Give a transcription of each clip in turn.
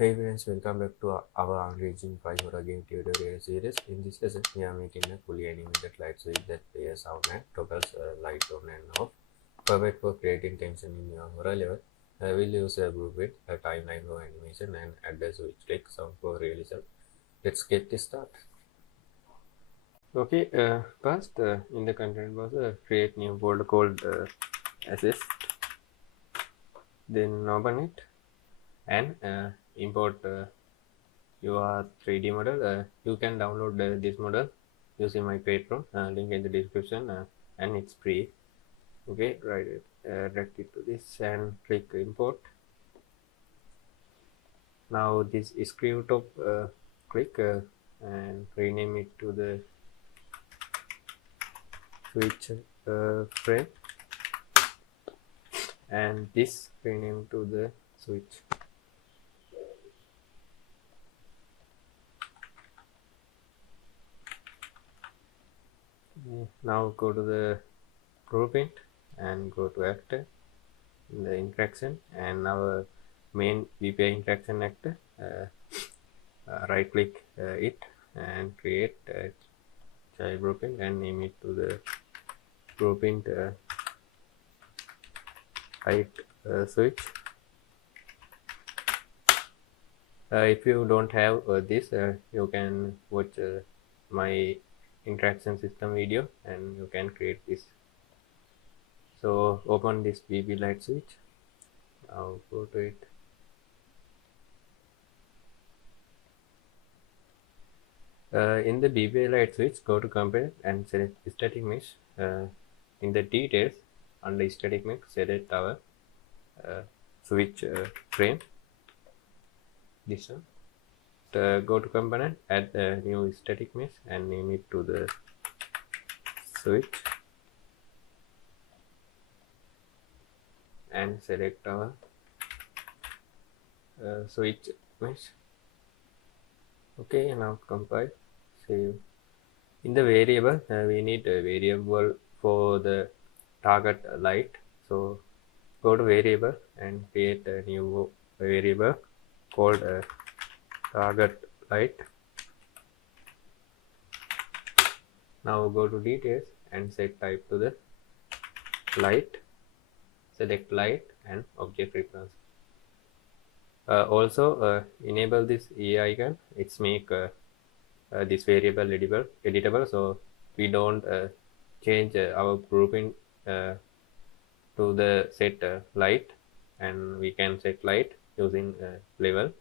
Hey friends, welcome back to our engaging 5 horror game tutorial series. In this lesson, we are making a fully animated light switch that plays sound and toggles light on and off. Perfect for creating tension in your horror level. I will use a blueprint, a timeline for animation, and add a switch click sound for realism. Let's get this started. Okay, first in the content browser, create new folder called assist. Then open it and import your 3D model. You can download this model using my Patreon, link in the description, and it's free. Okay, drag it to this and click import. Now this screw top, click and rename it to the switch frame, and this rename to the switch. Now go to the blueprint and go to actor in the interaction, and our main VPI interaction actor. Right click it and create a child blueprint and name it to the blueprint light switch. If you don't have this, you can watch my interaction system video and you can create this. So open this BB light switch. Now go to it. In the BB light switch, go to component and select static mesh. In the details, under static mesh, select our switch frame. This one. Go to component, add a new static mesh and name it to the switch, and select our switch mesh. Okay, now compile, save. In the variable, we need a variable for the target light. So go to variable and create a new variable called target light. Now go to details and set type to the light. Select light and object reference. Also enable this E icon. It's make this variable editable, so we don't change our grouping to the set light, and we can set light using level.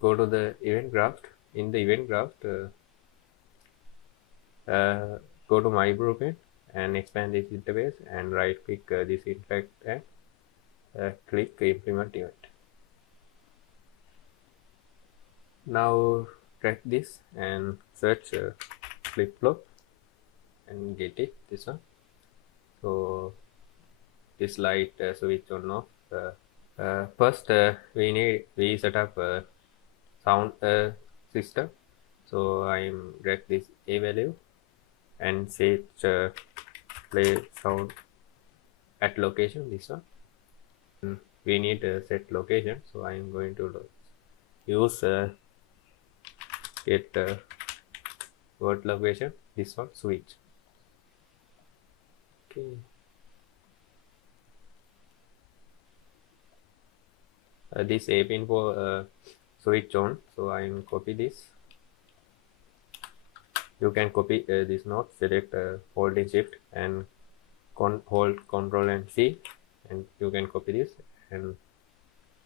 Go to the event graph. In the event graph, go to my blueprint and expand this interface and right click this interact and click implement event. Now drag this and search flip flop and get it, this one. So this light switch on off. First we set up a sound system. So I'm drag this A value and set play sound at location, this one. We need a set location, so I'm going to use get word location, this one, switch. Okay, this A pin for switch on, so I will copy this. You can copy this node, select holding shift and hold control and C, and you can copy this, and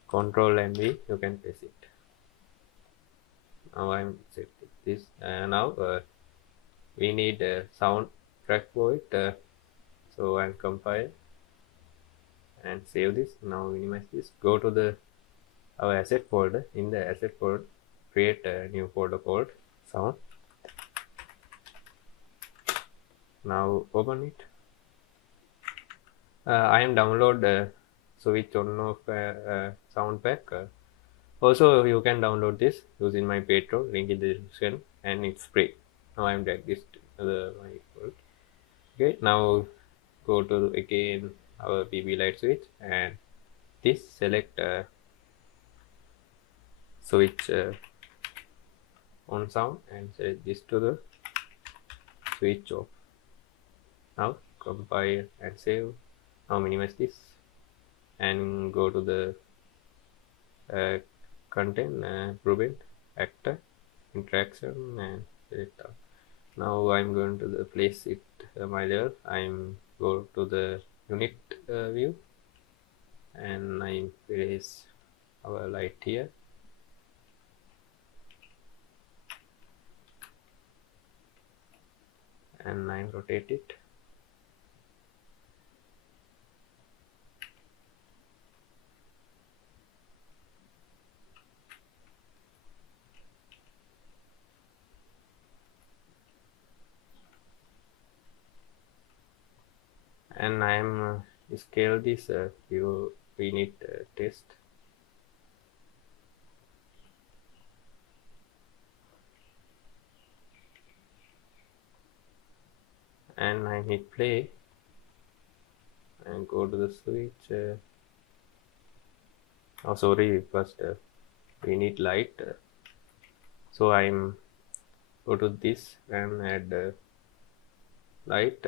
control and V, you can paste it. Now I'm set this. Now we need a sound track for it, so I'll compile and save this. Now minimize this. Go to our asset folder. In the asset folder, create a new folder called sound. Now open it. I am download switch on off sound pack. Also, you can download this using my Patreon, link in the description, and it's free. Now I'm drag this to my folder. Okay, now go to again our BB light switch and this select switch on sound and set this to the switch off. Now compile and save. Now minimize this and go to the content, prevent, actor, interaction, and select out. Now I'm going to the place it my level. I'm go to the unit view and I place our light here. And I rotate it. And I am scale this view. We need test. And I hit play and go to the switch. Oh, sorry, first we need light. So I'm go to this and add light,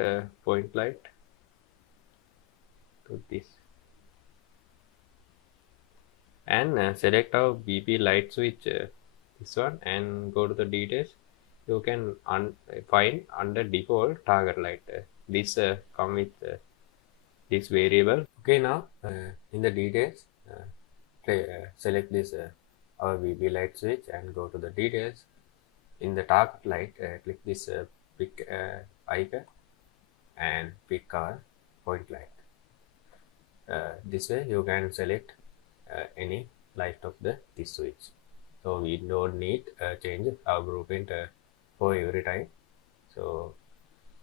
point light to this. And select our BP light switch, this one, and go to the details. You can find under default target light. This come with this variable. Okay, now in the details, select this our VB light switch and go to the details. In the target light, click this pick icon and pick our point light. This way you can select any light of this switch. So we don't need change our blueprint for every time. So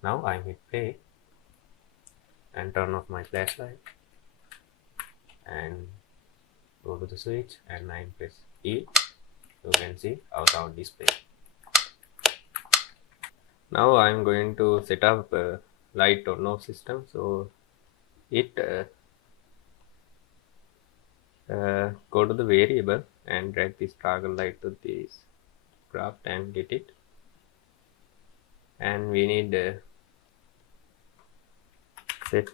now I hit play and turn off my flashlight and go to the switch and I press E. You can see our sound display. Now I am going to set up light on off system. So it go to the variable and drag this target light to this graph and get it. And we need set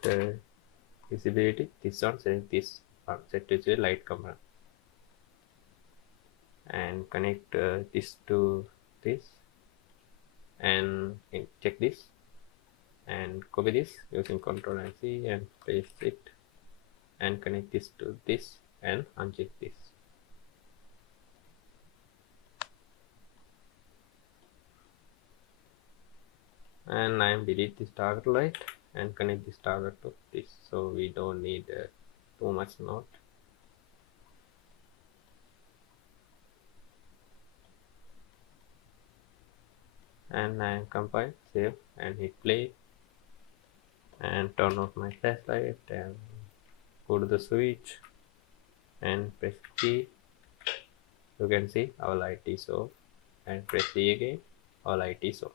visibility. This one, set this one, set to light component and connect this to this and check this and copy this using Ctrl and C and paste it and connect this to this and uncheck this. And I am delete this target light and connect this target to this, so we don't need too much node. And I compile, save and hit play and turn off my flashlight and go to the switch and press T. You can see our light is off and press D again, our light is off.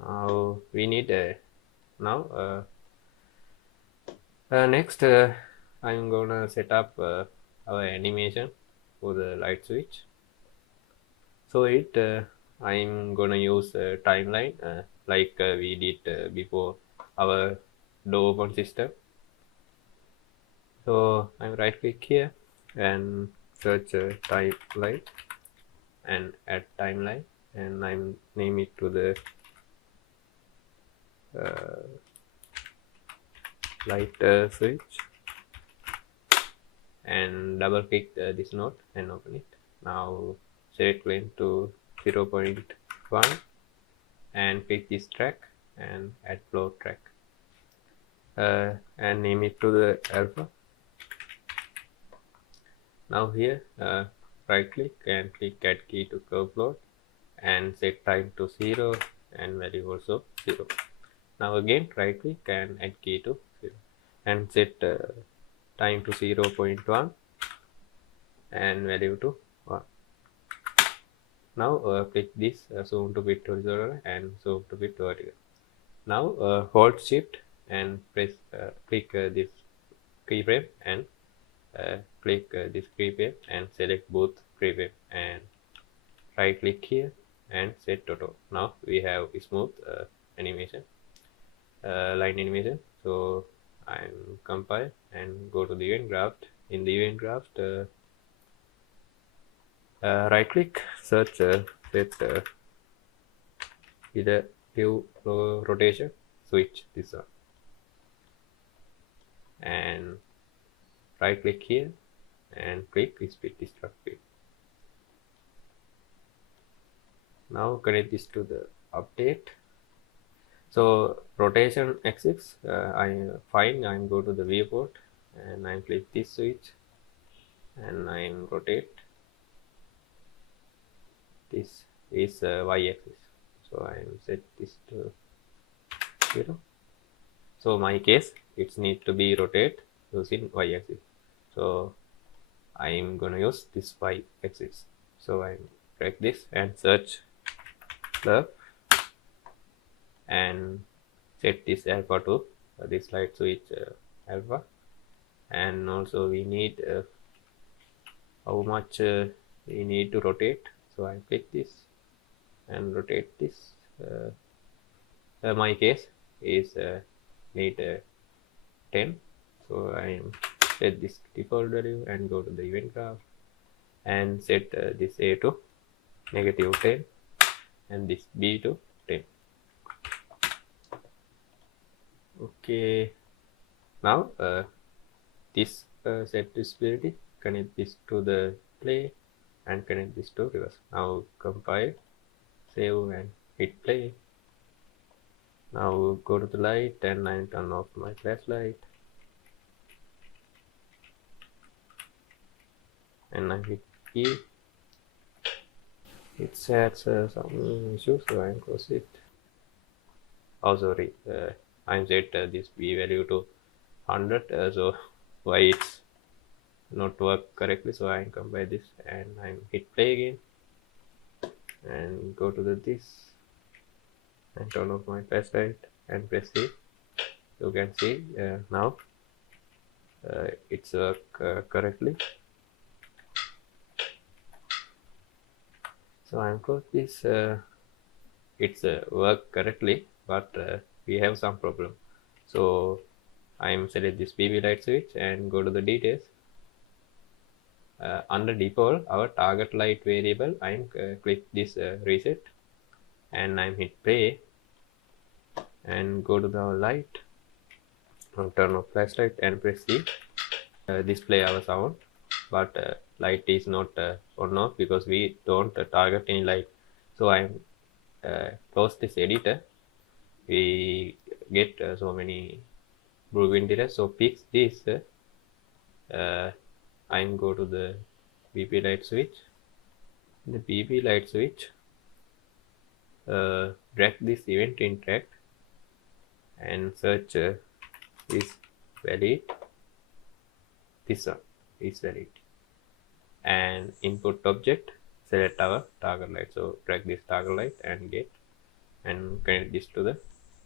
Now we need next I'm gonna set up our animation for the light switch. So I'm gonna use a timeline like we did before our door open system. So I'm right click here and search timeline and add timeline and I'm name it to the light switch and double click this node and open it. Now set length to 0.1 and click this track and add flow track and name it to the alpha. Now here right click and click add key to curve plot and set time to 0 and value also 0. Now again right click and add key to 0 and set time to 0.1 and value to 1. Now click this zoom to bit horizontal and zoom to bit vertical. Now hold shift and press click this keyframe and click this prefab and select both prefab and right click here and set auto. Now we have smooth animation, line animation. So I'm compile and go to the event graph. In the event graph, right click, search, set either view rotation, switch this one, and right click here and click split destructive. Now connect this to the update. So rotation axis, I'm go to the viewport and I click this switch and I'm rotate. This is y axis, so I'm set this to 0. So my case, it needs to be rotate using y axis. So I'm gonna use this y axis. So I drag this and search the and set this alpha to this light switch alpha, and also we need how much we need to rotate. So I click this and rotate this. My case is need 10, so I set this default value and go to the event graph and set this A to -10 and this B to 10. Okay, now this set visibility, connect this to the play and connect this to reverse. Now compile, save and hit play. Now go to the light and I turn off my flashlight and I hit E. It sets some issues, so I close it. Oh sorry, I set this B value to 100, so why it's not work correctly. So I compile this and I hit play again and go to this and turn off my flashlight and press C. You can see now it's work correctly. So I'm close this. It's work correctly, but we have some problem. So I'm select this PV light switch and go to the details. Under default, our target light variable, I'm click this reset and I'm hit play and go to the light. I'll turn off flashlight and press C. Display our sound, but light is not on off because we don't target any light. So I'm close this editor. We get so many blueprint errors. So fix this. I'm go to the BP light switch. The BP light switch, drag this event interact and search is valid. This one is valid, and input object, select our target light. So drag this target light and get and connect this to the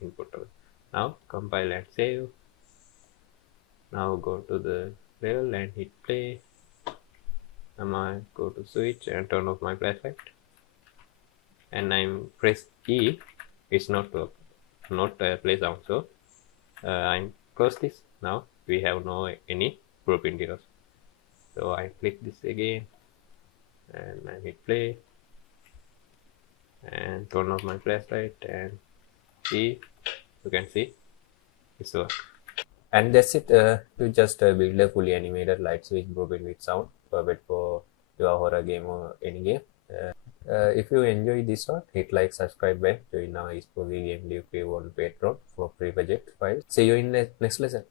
input object. Now compile and save. Now go to the level and hit play. Now I go to switch and turn off my flashlight and I'm press E. It's not play sound, so I'm close this. Now we have no any blueprint errors. So I click this again and I hit play and turn off my flashlight and see, you can see it's work. And that's it. You just build a fully animated light switch blueprint with sound, perfect for your horror game or any game. If you enjoy this one, hit like, subscribe, and join our esports game live play on Patreon for free budget files. See you in next lesson.